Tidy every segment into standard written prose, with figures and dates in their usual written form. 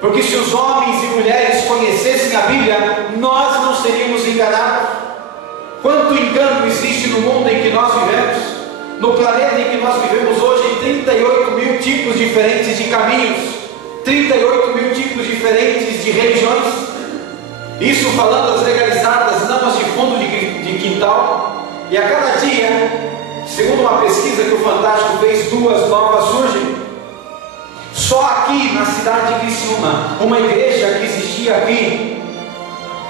Porque se os homens e mulheres conhecessem a Bíblia, nós não seríamos enganados. Quanto engano existe no mundo em que nós vivemos, no planeta em que nós vivemos hoje, 38 mil tipos diferentes de caminhos, 38 mil tipos diferentes de religiões. Isso falando as legalizadas, não as de fundo de quintal. E a cada dia, segundo uma pesquisa que o Fantástico fez, 2 novas surgem. Só aqui na cidade de Criciúma, uma igreja que existia aqui,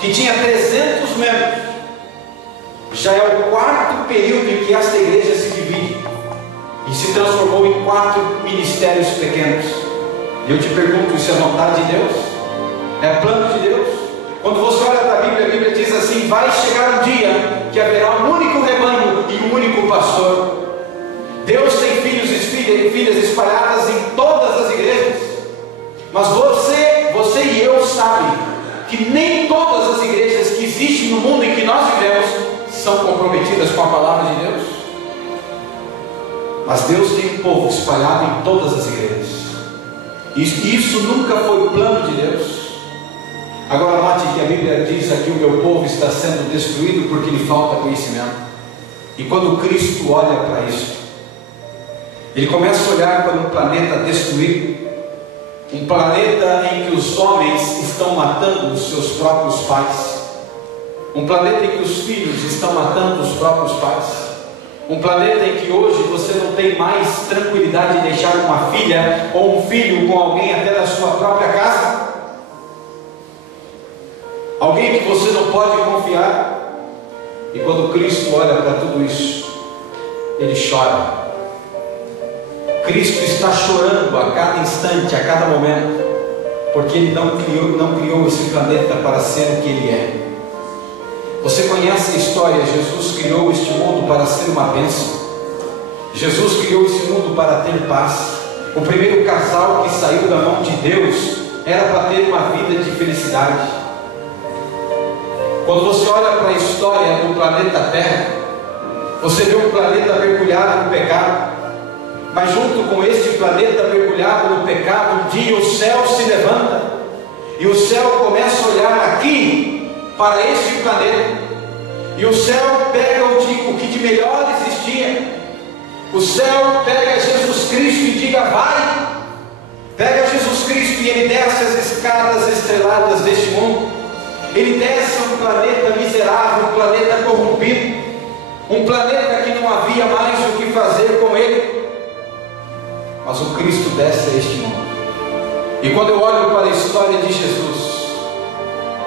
que tinha 300 membros, já é o 4º período em que esta igreja se divide e se transformou em 4 ministérios pequenos. E eu te pergunto, isso é vontade de Deus? É plano de Deus? Quando você olha para a Bíblia diz assim: vai chegar um dia que haverá um único rebanho e um único pastor. Deus tem filhos e filhas espalhadas em todas as igrejas, mas você e eu sabem que nem todas as igrejas que existem no mundo em que nós vivemos são comprometidas com a palavra de Deus. Mas Deus tem um povo espalhado em todas as igrejas. Isso nunca foi plano de Deus. Agora note que a Bíblia diz aqui: o meu povo está sendo destruído porque lhe falta conhecimento. E quando Cristo olha para isso, Ele começa a olhar para um planeta destruído, um planeta em que os homens estão matando os seus próprios pais, um planeta em que os filhos estão matando os próprios pais, um planeta em que hoje você não tem mais tranquilidade de deixar uma filha ou um filho com alguém até na sua própria casa, alguém que você não pode confiar. E quando Cristo olha para tudo isso, Ele chora. Cristo está chorando a cada instante, a cada momento, porque Ele não criou esse planeta para ser o que Ele é. Você conhece a história? Jesus criou este mundo para ser uma bênção. Jesus criou esse mundo para ter paz. O primeiro casal que saiu da mão de Deus era para ter uma vida de felicidade. Quando você olha para a história do planeta Terra, você vê um planeta mergulhado no pecado. Mas junto com este planeta mergulhado no pecado, um dia o céu se levanta, e o céu começa a olhar aqui para este planeta, e o céu pega o que de melhor existia. O céu pega Jesus Cristo e diga: vai. Pega Jesus Cristo e Ele desce as escadas estreladas deste mundo. Ele desce a um planeta miserável, um planeta corrompido, um planeta que não havia mais o que fazer com ele. Mas o Cristo desce a este mundo. E quando eu olho para a história de Jesus,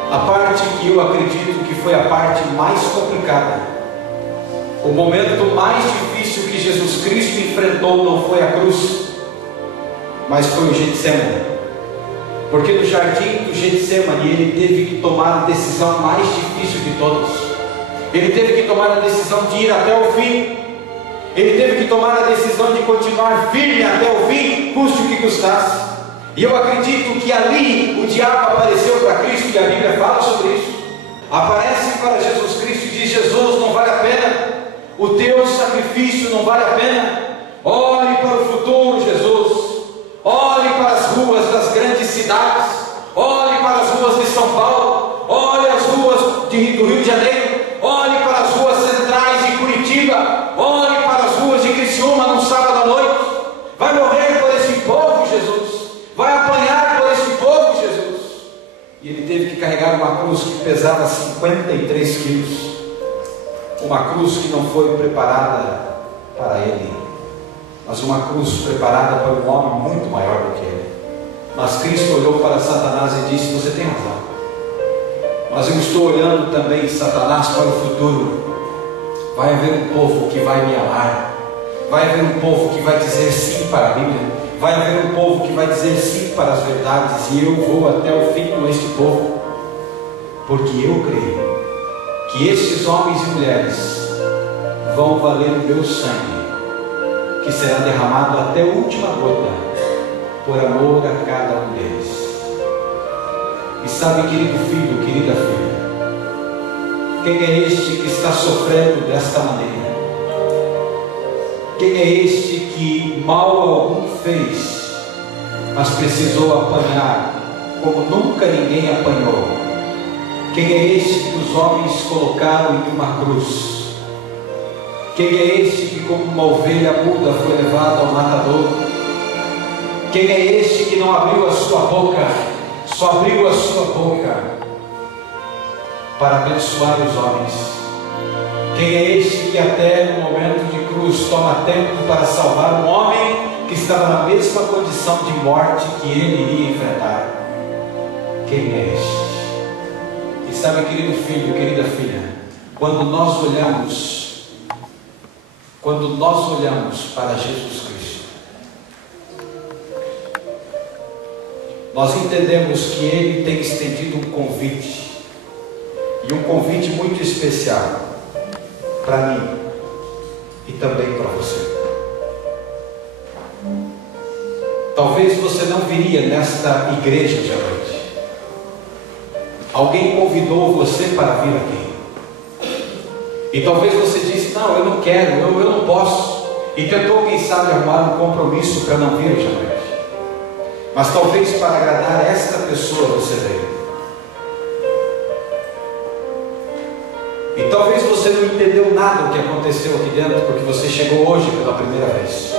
a parte que eu acredito que foi a parte mais complicada, o momento mais difícil que Jesus Cristo enfrentou não foi a cruz, mas foi o Getsemane. Porque no jardim do Getsemane Ele teve que tomar a decisão mais difícil de todas. Ele teve que tomar a decisão de ir até o fim. Ele teve que tomar a decisão de continuar firme até o fim, custe o que custasse. E eu acredito que ali o diabo apareceu para Cristo, e a Bíblia fala sobre isso. Aparece para Jesus Cristo e diz: Jesus, não vale a pena, o teu sacrifício não vale a pena. Olhe para o futuro, Jesus. Olhe para as ruas das grandes cidades. Olhe para as ruas de São Paulo. Olhe as ruas do Rio de Janeiro. Olhe para as ruas centrais de Curitiba. Olhe para as ruas de Criciúma num sábado à noite. Vai morrer por esse povo, Jesus. Vai apanhar por esse povo, Jesus. E Ele teve que carregar uma cruz que pesava 53 quilos. Uma cruz que não foi preparada para Ele, mas uma cruz preparada para um homem muito maior do que Ele. Mas Cristo olhou para Satanás e disse: você tem razão, mas eu estou olhando também, Satanás, para o futuro. Vai haver um povo que vai me amar, vai haver um povo que vai dizer sim para a Bíblia, vai haver um povo que vai dizer sim para as verdades, e eu vou até o fim com este povo, porque eu creio que estes homens e mulheres vão valer o meu sangue, que será derramado até a última gota, por amor a cada um deles. E sabe, querido filho, querida filha, quem é este que está sofrendo desta maneira? Quem é este que mal algum fez, mas precisou apanhar como nunca ninguém apanhou. Quem é este que os homens colocaram em uma cruz? Quem é este que como uma ovelha muda foi levado ao matador? Quem é este que não abriu a sua boca, só abriu a sua boca para abençoar os homens? Quem é este que até no momento de cruz toma tempo para salvar um homem que estava na mesma condição de morte que ele iria enfrentar? Quem é este? E sabe, querido filho, querida filha, quando nós olhamos para Jesus Cristo, nós entendemos que Ele tem estendido um convite, e um convite muito especial para mim e também para você. Talvez você não viria nesta igreja de noite. Alguém convidou você para vir aqui. E talvez você disse: não, eu não quero, eu não posso. E tentou, quem sabe, arrumar um compromisso para não vir hoje à noite. Mas talvez para agradar esta pessoa você veio. E talvez você não entendeu nada do que aconteceu aqui dentro, porque você chegou hoje pela primeira vez.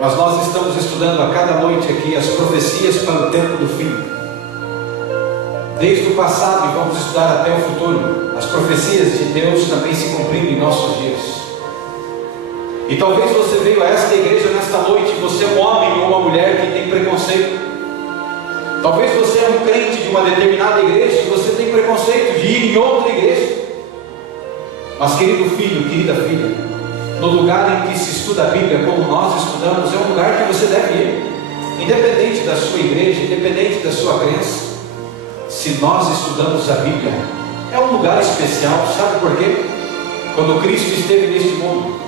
Mas nós estamos estudando a cada noite aqui as profecias para o tempo do fim. Desde o passado, e vamos estudar até o futuro, as profecias de Deus também se cumprindo em nossos dias. E talvez você veio a esta igreja nesta noite, você é um homem ou uma mulher que tem preconceito. Talvez você é um crente de uma determinada igreja e você tem preconceito de ir em outra igreja. Mas, querido filho, querida filha, no lugar em que se estuda a Bíblia como nós estudamos, é um lugar que você deve ir, independente da sua igreja, independente da sua crença. Se nós estudamos a Bíblia, é um lugar especial. Sabe por quê? Quando Cristo esteve neste mundo,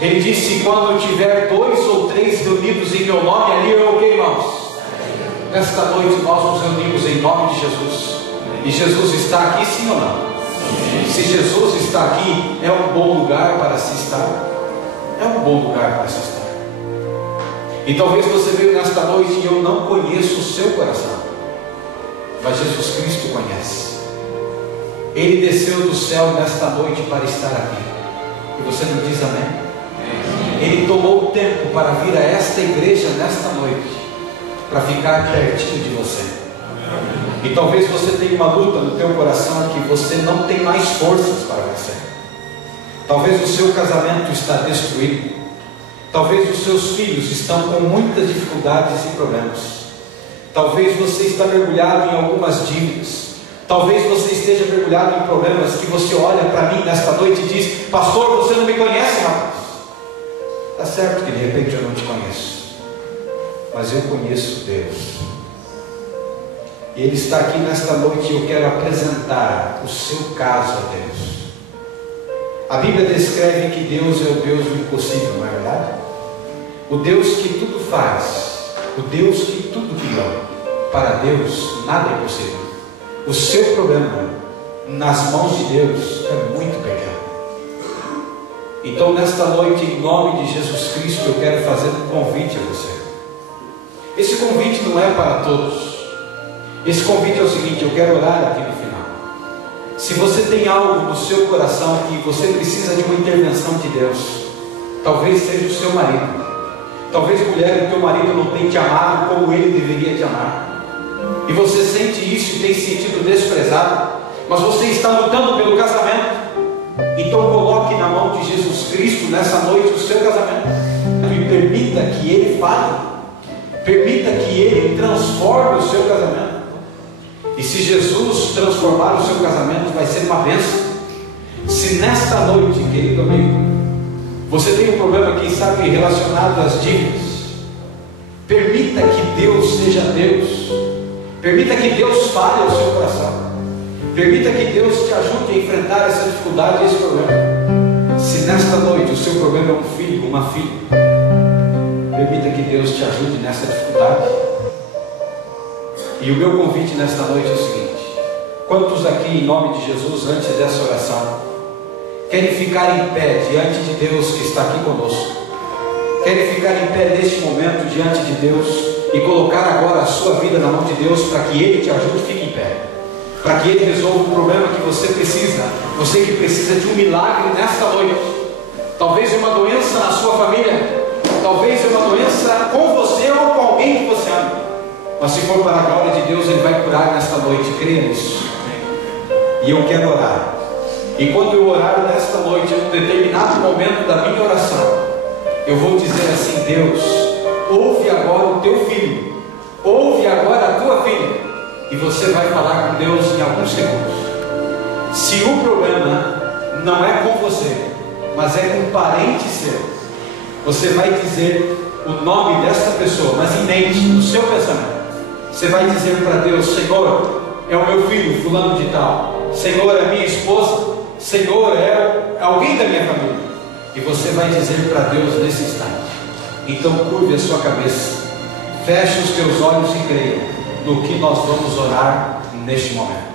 Ele disse: quando tiver 2 ou 3 reunidos em meu nome, ali eu o que, irmãos? Nesta noite nós nos reunimos em nome de Jesus. E Jesus está aqui, sim ou não? Se Jesus está aqui, é um bom lugar para se estar. É um bom lugar para se estar. E talvez você veio nesta noite e eu não conheço o seu coração, mas Jesus Cristo conhece. Ele desceu do céu nesta noite para estar aqui. E você não diz amém? Ele tomou o tempo para vir a esta igreja nesta noite, para ficar pertinho de você. E talvez você tenha uma luta no teu coração que você não tem mais forças para vencer. Talvez o seu casamento está destruído. Talvez os seus filhos estão com muitas dificuldades e problemas. Talvez você está mergulhado em algumas dívidas. Talvez você esteja mergulhado em problemas que você olha para mim nesta noite e diz: pastor, você não me conhece, rapaz. Está certo que de repente eu não te conheço, mas eu conheço Deus. E Ele está aqui nesta noite e eu quero apresentar o seu caso a Deus. A Bíblia descreve que Deus é o Deus do impossível, não é verdade? O Deus que tudo faz, o Deus que tudo criou. Para Deus nada é impossível. O seu problema nas mãos de Deus é muito pequeno. Então nesta noite, em nome de Jesus Cristo, eu quero fazer um convite a você. Esse convite não é para todos. Esse convite é o seguinte: eu quero orar aqui no final. Se você tem algo no seu coração que você precisa de uma intervenção de Deus, talvez seja o seu marido. Talvez, mulher, o teu marido não tenha te amado como ele deveria te amar. E você sente isso e tem se sentido desprezado, mas você está lutando pelo casamento. Então coloque na mão de Jesus Cristo nessa noite o seu casamento. E permita que Ele fale. Permita que Ele transforme o seu casamento. E se Jesus transformar o seu casamento, vai ser uma bênção. Se nesta noite, querido amigo, você tem um problema, quem sabe, relacionado às dívidas, permita que Deus seja Deus. Permita que Deus fale ao seu coração. Permita que Deus te ajude a enfrentar essa dificuldade e esse problema. Se nesta noite o seu problema é um filho, uma filha, permita que Deus te ajude nessa dificuldade. E o meu convite nesta noite é o seguinte: quantos aqui, em nome de Jesus, antes dessa oração, querem ficar em pé diante de Deus que está aqui conosco? Querem ficar em pé neste momento diante de Deus e colocar agora a sua vida na mão de Deus para que Ele te ajude, fique em pé. Para que Ele resolva o problema que você precisa. Você que precisa de um milagre nesta noite. Talvez uma doença na sua família. Talvez uma doença com você ou com alguém que você ama. Mas se for para a glória de Deus, Ele vai curar nesta noite. Creia nisso. E eu quero orar. E quando eu orar nesta noite, em um determinado momento da minha oração, eu vou dizer assim: Deus, ouve agora o teu filho, ouve agora a tua filha, e você vai falar com Deus em alguns segundos. Se o problema não é com você, mas é com um parente seu, você vai dizer o nome desta pessoa, mas em mente, no seu pensamento. Você vai dizer para Deus: Senhor, é o meu filho fulano de tal, Senhor, é minha esposa, Senhor, é alguém da minha família. E você vai dizer para Deus nesse instante. Então curve a sua cabeça, feche os teus olhos e creia no que nós vamos orar neste momento.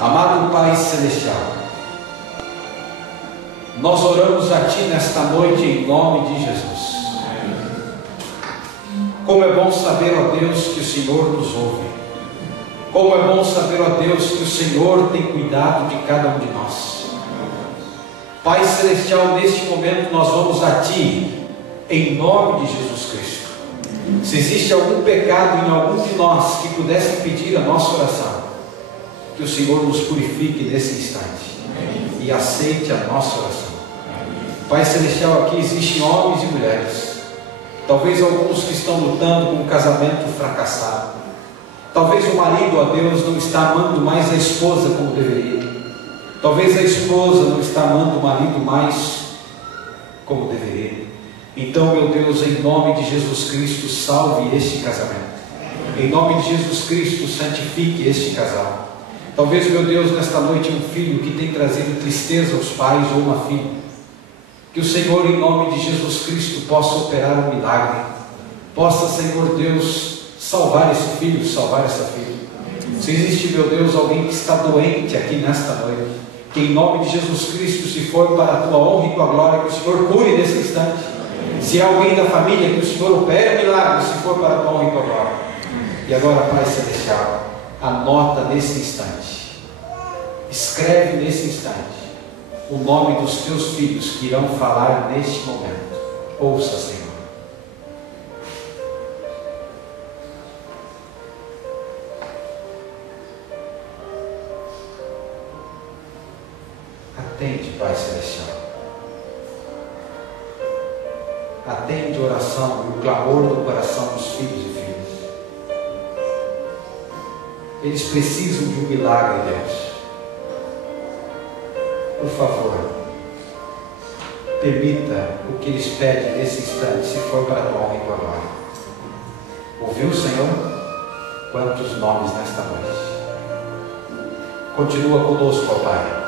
Amado Pai Celestial, nós oramos a Ti nesta noite em nome de Jesus. Como é bom saber, ó Deus, que o Senhor nos ouve. Como é bom saber, ó Deus, que o Senhor tem cuidado de cada um de nós. Pai Celestial, neste momento nós vamos a Ti, em nome de Jesus Cristo. Se existe algum pecado em algum de nós que pudesse impedir a nossa oração, que o Senhor nos purifique nesse instante e aceite a nossa oração. Pai Celestial, aqui existem homens e mulheres, talvez alguns que estão lutando com um casamento fracassado. Talvez o marido, ó Deus, não está amando mais a esposa como deveria. Talvez a esposa não está amando o marido mais como deveria. Então, meu Deus, em nome de Jesus Cristo, salve este casamento. Em nome de Jesus Cristo, santifique este casal. Talvez, meu Deus, nesta noite um filho que tem trazido tristeza aos pais ou uma filha. Que o Senhor, em nome de Jesus Cristo, possa operar um milagre. Possa, Senhor Deus, salvar esse filho, salvar essa filha. Se existe, meu Deus, alguém que está doente aqui nesta noite, que em nome de Jesus Cristo, se for para a Tua honra e Tua glória, que o Senhor cure nesse instante. Se é alguém da família, que o Senhor opere milagre, se for para a Tua honra e Tua glória. E agora, Pai Celestial, anota nesse instante, escreve nesse instante o nome dos Teus filhos que irão falar neste momento. Ouça, Senhor. Atende, Pai Celestial. Atende a oração e o clamor do coração dos filhos e filhas. Eles precisam de um milagre, Deus. Por favor, permita o que eles pedem nesse instante, se for para a Tua honra e Tua glória. Ouviu, Senhor? Quantos nomes nesta noite. Continua conosco, ó Pai.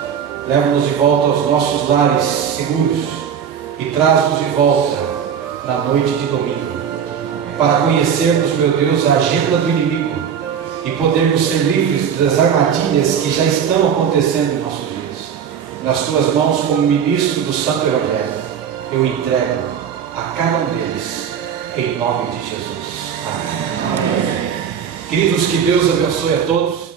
Leva-nos de volta aos nossos lares seguros e traz-nos de volta na noite de domingo, para conhecermos, meu Deus, a agenda do inimigo e podermos ser livres das armadilhas que já estão acontecendo em nossos dias. Nas Tuas mãos, como ministro do Santo Evangelho, eu entrego a cada um deles, em nome de Jesus. Amém. Queridos, que Deus abençoe a todos.